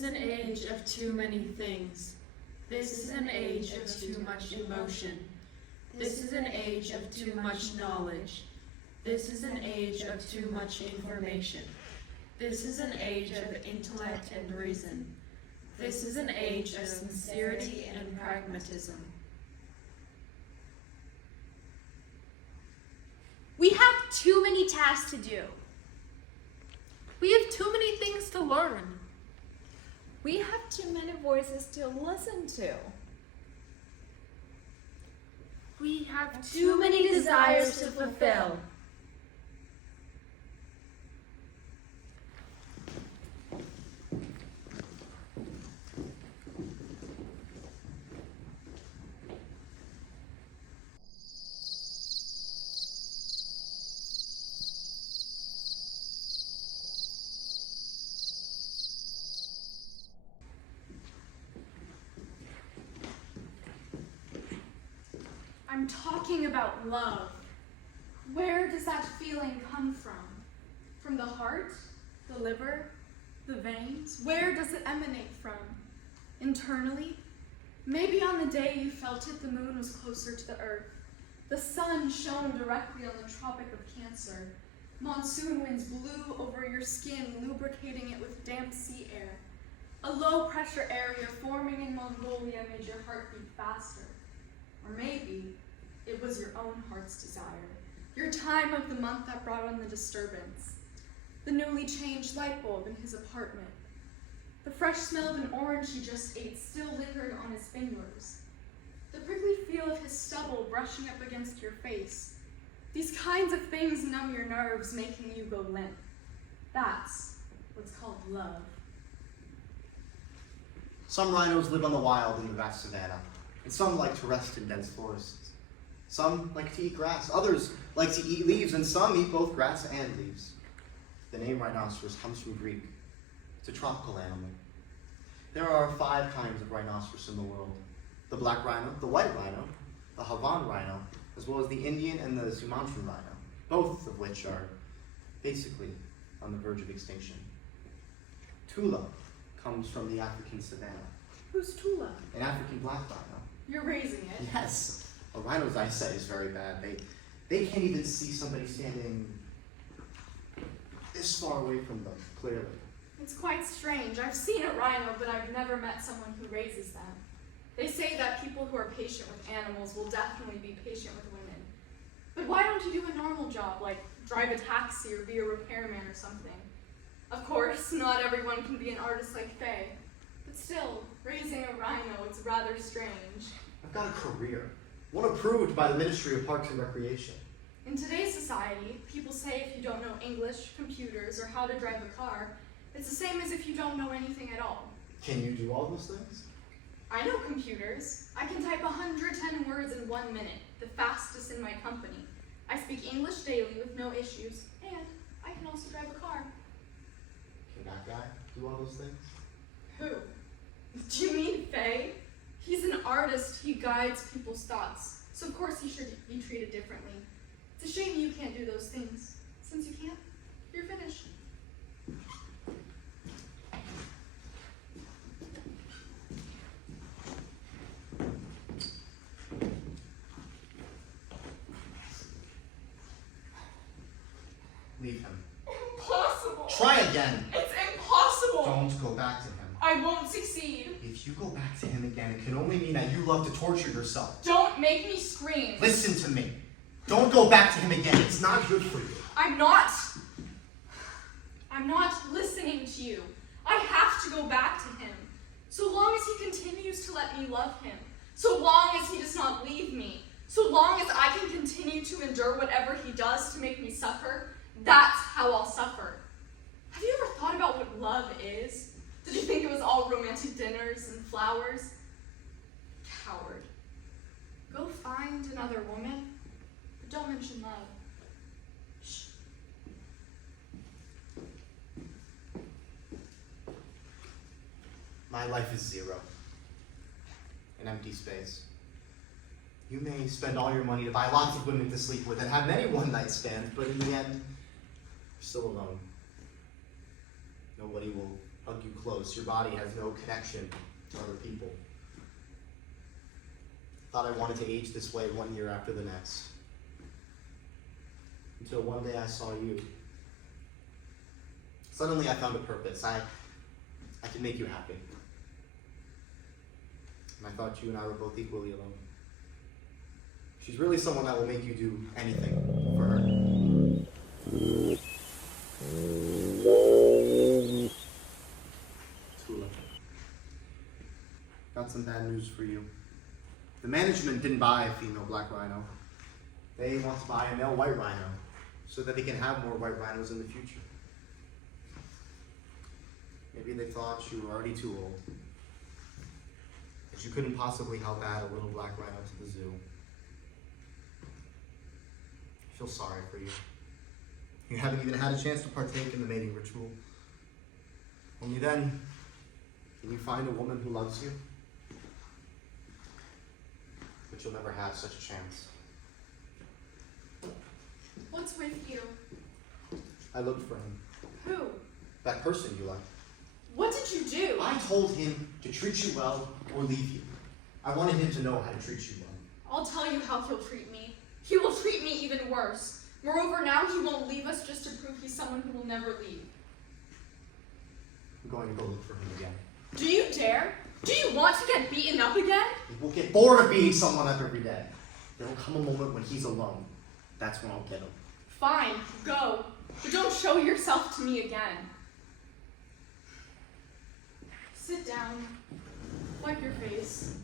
is an age of too many things. This is an age of too much emotion. This is an age of too much knowledge. This is an age of too much information. This is an age of intellect and reason. This is an age of sincerity and pragmatism. We have too many tasks to do. We have too many things to learn. We have too many voices to listen to. We have Too many desires to fulfill. I'm talking about love. Where does that feeling come from? From the heart, the liver, the veins? Where does it emanate from? Internally? Maybe on the day you felt it, the moon was closer to the earth. The sun shone directly on the Tropic of Cancer. Monsoon winds blew over your skin, lubricating it with damp sea air. A low-pressure area forming in Mongolia made your heart beat faster. Or maybe it was your own heart's desire, your time of the month that brought on the disturbance. The newly changed light bulb in his apartment. The fresh smell of an orange he just ate still lingered on his fingers. The prickly feel of his stubble brushing up against your face. These kinds of things numb your nerves, making you go limp. That's what's called love. Some rhinos live on the wild in the vast savanna, and some like to rest in dense forests. Some like to eat grass, others like to eat leaves, and some eat both grass and leaves. The name rhinoceros comes from Greek. It's a tropical animal. There are 5 kinds of rhinoceros in the world: the black rhino, the white rhino, the Havan rhino, as well as the Indian and the Sumatran rhino, both of which are basically on the verge of extinction. Tula comes from the African savanna. Who's Tula? An African black rhino. You're raising it. Yes. A rhino's eyesight is very bad. They can't even see somebody standing this far away from them, clearly. It's quite strange. I've seen a rhino, but I've never met someone who raises them. They say that people who are patient with animals will definitely be patient with women. But why don't you do a normal job, like drive a taxi or be a repairman or something? Of course, not everyone can be an artist like Faye. But still, raising a rhino, it's rather strange. I've got a career, one approved by the Ministry of Parks and Recreation. In today's society, people say if you don't know English, computers, or how to drive a car, it's the same as if you don't know anything at all. Can you do all those things? I know computers. I can type 110 words in 1 minute, the fastest in my company. I speak English daily with no issues, and I can also drive a car. Can that guy do all those things? Who? Do you mean Faye? He's an artist. He guides people's thoughts, so of course he should be treated differently. It's a shame you can't do those things. Since you can't, you're finished. Leave him. Impossible! Try again. It's impossible! Don't go back to him. I won't succeed. If you go back to him again, it can only mean that you love to torture yourself. Don't make me scream. Listen to me. Don't go back to him again. It's not good for you. I'm not listening to you. I have to go back to him. So long as he continues to let me love him. So long as he does not leave me. So long as I can continue to endure whatever he does to make me suffer. That's how I'll suffer. Have you ever thought about what love is? Did you think it was all romantic dinners and flowers? Coward. Go find another woman, but don't mention love. Shh. My life is zero. An empty space. You may spend all your money to buy lots of women to sleep with and have many one-night stands, but in the end, you're still alone. Nobody will hug you close. Your body has no connection to other people. Thought I wanted to age this way 1 year after the next. Until one day I saw you. Suddenly I found a purpose. I could make you happy. And I thought you and I were both equally alone. She's really someone that will make you do anything for her. Tula. Got some bad news for you. The management didn't buy a female black rhino. They want to buy a male white rhino so that they can have more white rhinos in the future. Maybe they thought you were already too old. That you couldn't possibly help add a little black rhino to the zoo. I feel sorry for you. You haven't even had a chance to partake in the mating ritual. Only then can you find a woman who loves you. But you'll never have such a chance. What's with you? I looked for him. Who? That person you like. What did you do? I told him to treat you well or leave you. I wanted him to know how to treat you well. I'll tell you how he'll treat me. He will treat me even worse. Moreover, now he won't leave us just to prove he's someone who will never leave. I'm going to go look for him again. Do you dare? Do you want to get beaten up again? He will get bored of beating someone up every day. There will come a moment when he's alone. That's when I'll get him. Fine, go. But don't show yourself to me again. Sit down. Wipe your face.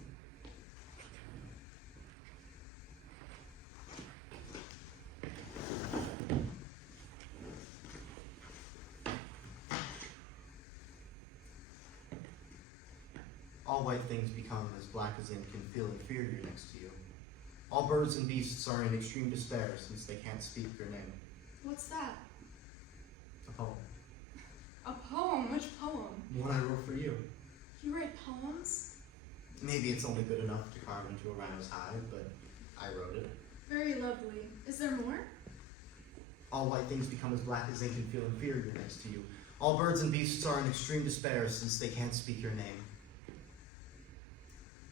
All white things become as black as ink and feel inferior next to you. All birds and beasts are in extreme despair since they can't speak your name. What's that? A poem. A poem? Which poem? One I wrote for you. You write poems? Maybe it's only good enough to carve into a rhino's hide, but I wrote it. Very lovely. Is there more? All white things become as black as ink and feel inferior next to you. All birds and beasts are in extreme despair since they can't speak your name.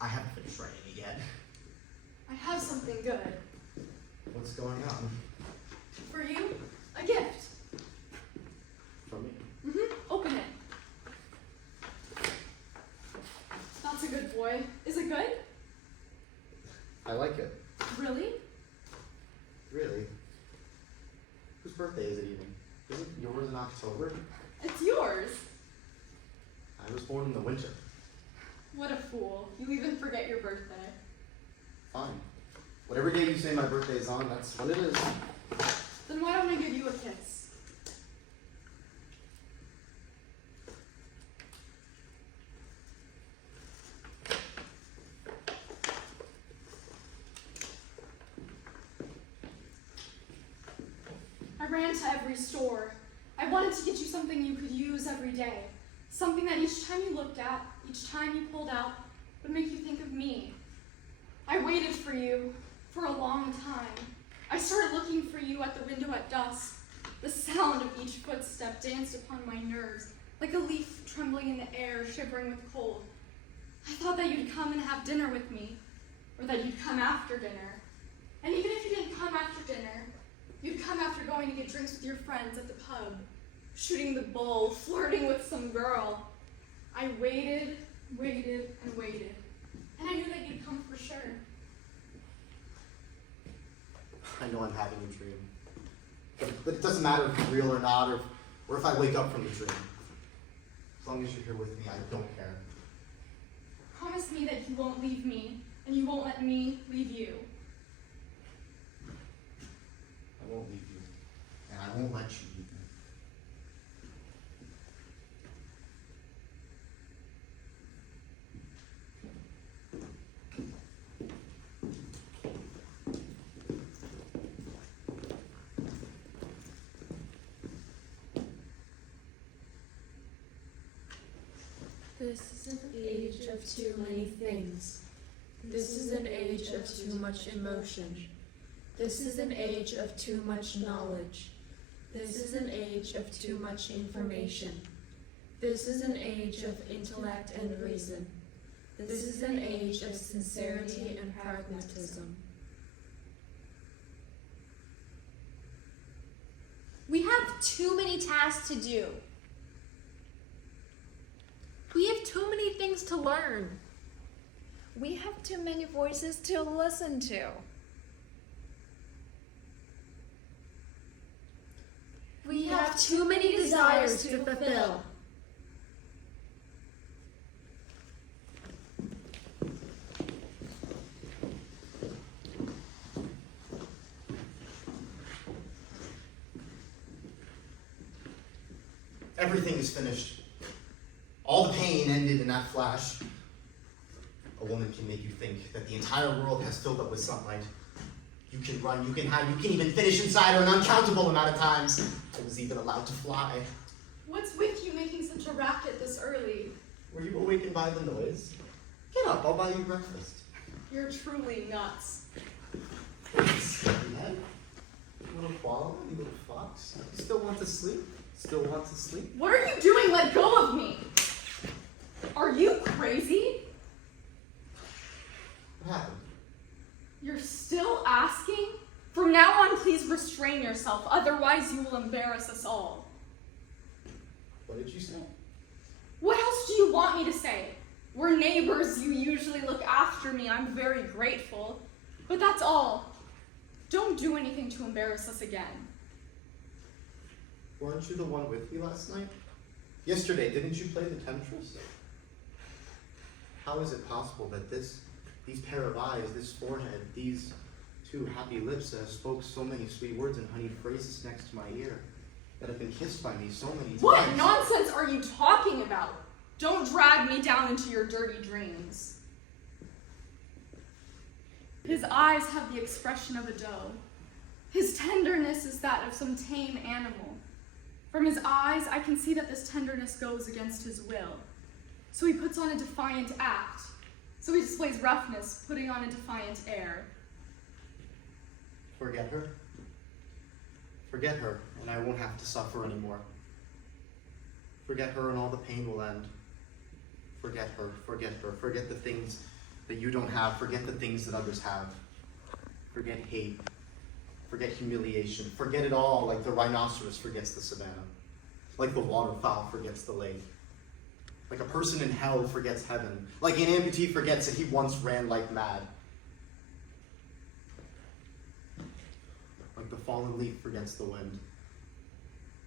I haven't finished writing it yet. I have something good. What's going on? For you, a gift. From me? Open it. That's a good boy. Is it good? I like it. Really? Really? Whose birthday is it even? Isn't yours in October? It's yours. I was born in the winter. What a fool. You even forget your birthday. Fine. Whatever day you say my birthday is on, that's what it is. Then why don't I give you a kiss? I ran to every store. I wanted to get you something you could use every day. Something that each time you looked at, each time you pulled out, would make you think of me. I waited for you for a long time. I started looking for you at the window at dusk. The sound of each footstep danced upon my nerves, like a leaf trembling in the air, shivering with cold. I thought that you'd come and have dinner with me, or that you'd come after dinner. And even if you didn't come after dinner, you'd come after going to get drinks with your friends at the pub, shooting the bull, flirting with some girl. I waited, waited, and waited. And I knew that you'd come for sure. I know I'm having a dream. But it doesn't matter if it's real or not, or if I wake up from the dream. As long as you're here with me, I don't care. Promise me that you won't leave me, and you won't let me leave you. I won't leave you, and I won't let you leave me. This is an age of too many things. This is an age of too much emotion. This is an age of too much knowledge. This is an age of too much information. This is an age of intellect and reason. This is an age of sincerity and pragmatism. We have too many tasks to do. We have too many things to learn. We have too many voices to listen to. We have too many desires to fulfill. Everything is finished. All the pain ended in that flash. A woman can make you think that the entire world has filled up with sunlight. You can run, you can hide, you can even finish inside her an uncountable amount of times. I was even allowed to fly. What's with you making such a racket this early? Were you awakened by the noise? Get up, I'll buy you breakfast. You're truly nuts. Sleepyhead? You little koala, you little fox. You still want to sleep? Still want to sleep? What are you doing? Let go of me! Are you crazy? What happened? You're still asking? From now on, please restrain yourself, otherwise you will embarrass us all. What did you say? What else do you want me to say? We're neighbors, you usually look after me, I'm very grateful. But that's all. Don't do anything to embarrass us again. Weren't you the one with me last night? Yesterday, didn't you play the temptress? How is it possible that these pair of eyes, this forehead, these two happy lips that have spoke so many sweet words and honeyed phrases next to my ear, that have been kissed by me so many times? What nonsense are you talking about? Don't drag me down into your dirty dreams. His eyes have the expression of a doe. His tenderness is that of some tame animal. From his eyes, I can see that this tenderness goes against his will. So he puts on a defiant act. So he displays roughness, putting on a defiant air. Forget her. Forget her, and I won't have to suffer anymore. Forget her, and all the pain will end. Forget her, forget her. Forget the things that you don't have. Forget the things that others have. Forget hate. Forget humiliation. Forget it all, like the rhinoceros forgets the savannah. Like the waterfowl forgets the lake. Like a person in hell forgets heaven. Like an amputee forgets that he once ran like mad. Like the fallen leaf forgets the wind.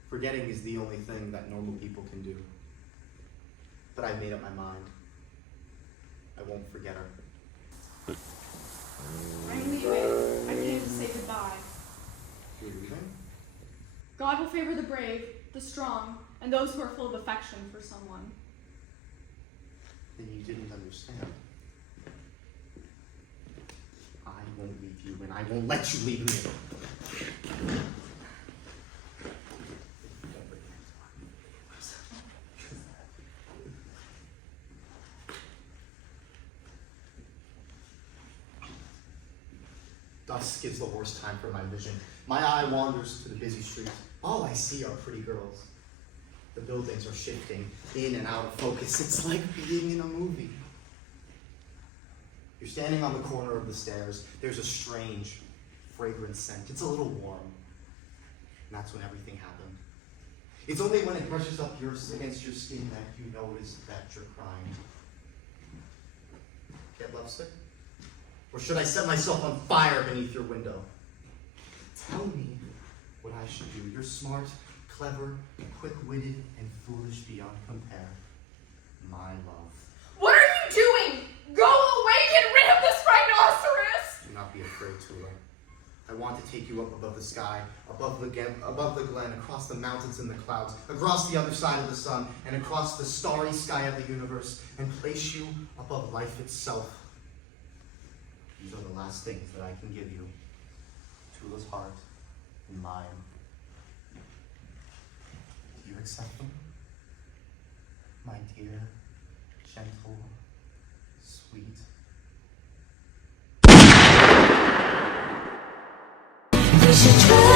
Forgetting is the only thing that normal people can do. But I made up my mind. I won't forget her. I'm leaving. I came to say goodbye. You're leaving? God will favor the brave, the strong, and those who are full of affection for someone. Then you didn't understand. I won't leave you, and I won't let you leave me. Dusk is the worst time for my vision. My eye wanders to the busy streets. All I see are pretty girls. The buildings are shifting in and out of focus. It's like being in a movie. You're standing on the corner of the stairs. There's a strange, fragrant scent. It's a little warm. And that's when everything happened. It's only when it brushes up against your skin that you notice that you're crying. Get lovesick? Or should I set myself on fire beneath your window? Tell me what I should do. You're smart, clever, quick-witted, and foolish beyond compare. My love. What are you doing? Go away! Get rid of this rhinoceros! Do not be afraid, Tula. I want to take you up above the sky, above the glen, across the mountains and the clouds, across the other side of the sun, and across the starry sky of the universe, and place you above life itself. These are the last things that I can give you. Tula's heart and mine. Do you accept them? My dear, gentle, sweet. We should try.